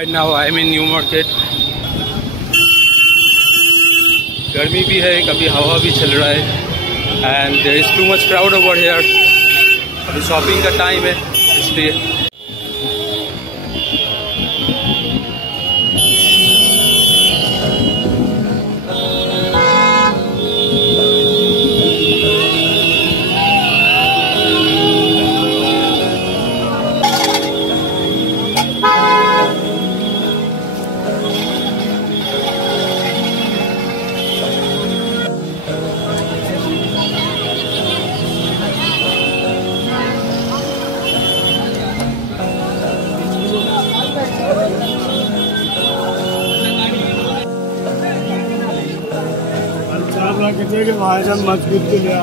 Right now I am in New Market. गर्मी भी है, कभी हवा भी चल रहा है and there is too much crowd over here. अभी शॉपिंग का टाइम है इसलिए. कि भाई साहब मजबूत के लिए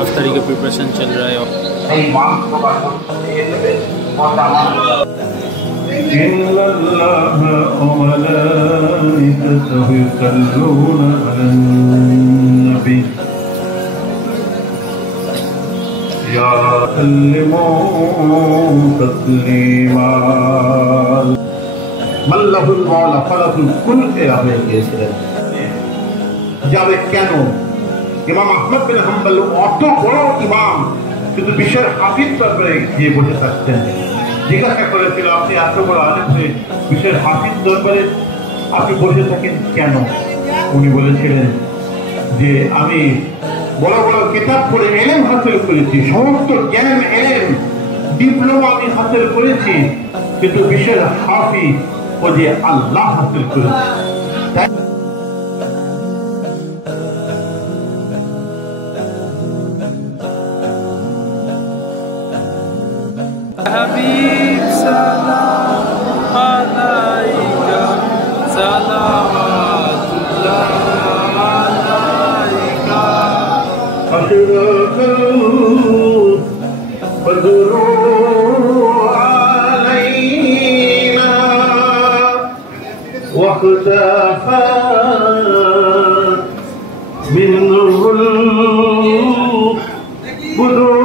अफ्तारी का प्रिपरेशन चल रहा है. যাবে কেন? ইমাম আহমদ বিন হাম্বল অত বড় ইমাম কিন্তু বিশ্বের হাফিজ দরবারে গিয়ে বসে থাকতেন. জিজ্ঞাসা করেছিল, আপনি এত বড় আলেম হয়ে বিশ্বের হাফিজ দরবারে আপনি বসে থাকেন কেন? উনি বলেছিলেন যে আমি বড় বড় কিতাব পড়ে এলেম হাসিল করেছি, সমস্ত জ্ঞান এলেম ডিপ্লোমা আমি হাসিল করেছি, কিন্তু বিশ্বের হাফিজ ও যে আল্লাহ হাসিল করেছি. Habib salam alayka salamatullah alayka ashraqal badru alayna wa ihtafat minhul budur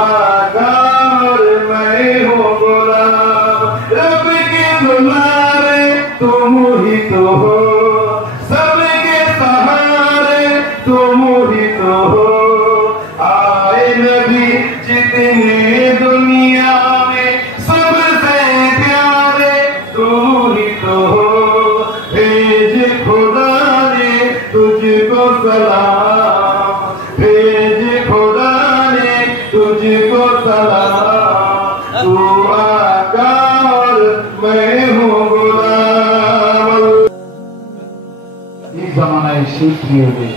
आधार मैं हो बोला रब के दुलारे तुम ही तो हो, सबके सहारे तुम ही तो हो. आए नबी जितने दुनिया में सबसे प्यारे तुम ही तो हो. भेज खुदा ने तुझको सलाम, भेज खुदा ने तुझको सलाम. तू आका और मैं हूँ गुलाम. इस जमाने शिल्पी हुए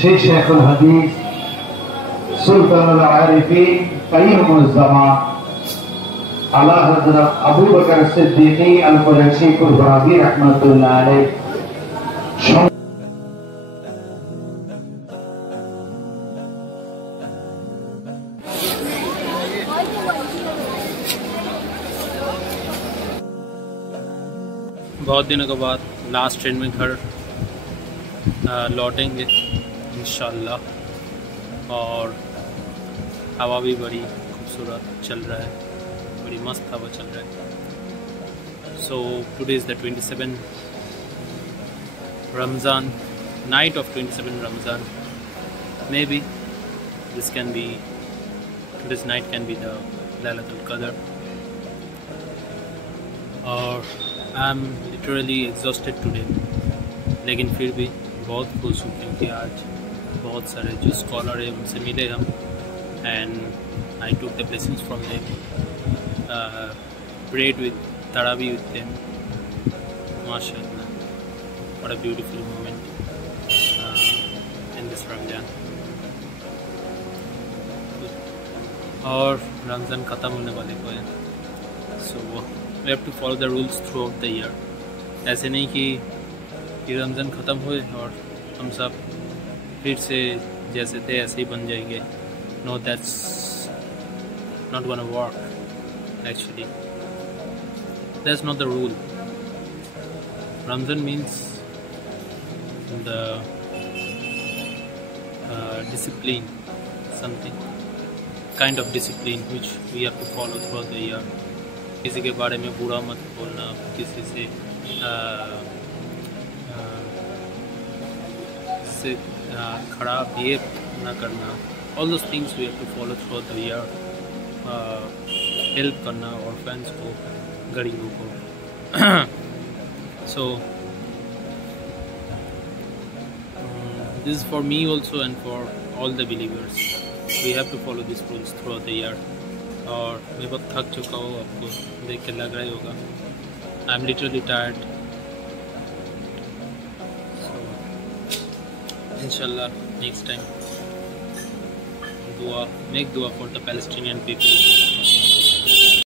शेख शेखुल हदीस सुल्तानुल आरिफीन क़य्युमुज़्ज़मान आला हज़रत अबू बकर सिद्दीक़ी अल कुरैशी कुर्बानी रहमतुल्लाह अलैह बहुत दिनों के बाद लास्ट ट्रेन में घर लौटेंगे इंशाल्लाह. और हवा भी बड़ी खूबसूरत चल रहा है, बड़ी मस्त हवा चल रहा है. So today is the 27 Ramzan, night of 27 Ramzan. Maybe this night can be the Laylatul Qadr. और I am literally exhausted today, लेकिन फिर भी बहुत खुश हूँ क्योंकि आज बहुत सारे जो स्कॉलर है उनसे मिले हम, and I took the blessings from them, prayed with Tarabi with them. MashaAllah, what a beautiful moment in this Ramadan. और रमज़ान ख़त्म होने वाले को है, so we have to follow the rules throughout the year. ऐसे नहीं कि रमज़ान ख़त्म हुए और हम सब फिर से जैसे थे ऐसे ही बन जाएंगे। No, that's not gonna work actually, that's not the rule. Ramzan means the discipline, something kind of discipline which we have to follow throughout the year. किसी के बारे में बुरा मत बोलना, किसी से खराब बिहेव ना करना, all those things we have to follow throughout the year. Help करना ऑर्फन्स को, गरीबों को। So this is for me also and for all the believers. We have to follow these rules throughout the year. और मैं बहुत थक चुका हूँ, आपको देख के लग रहा ही होगा। I am literally tired. So inshallah next time make dua for the Palestinian people.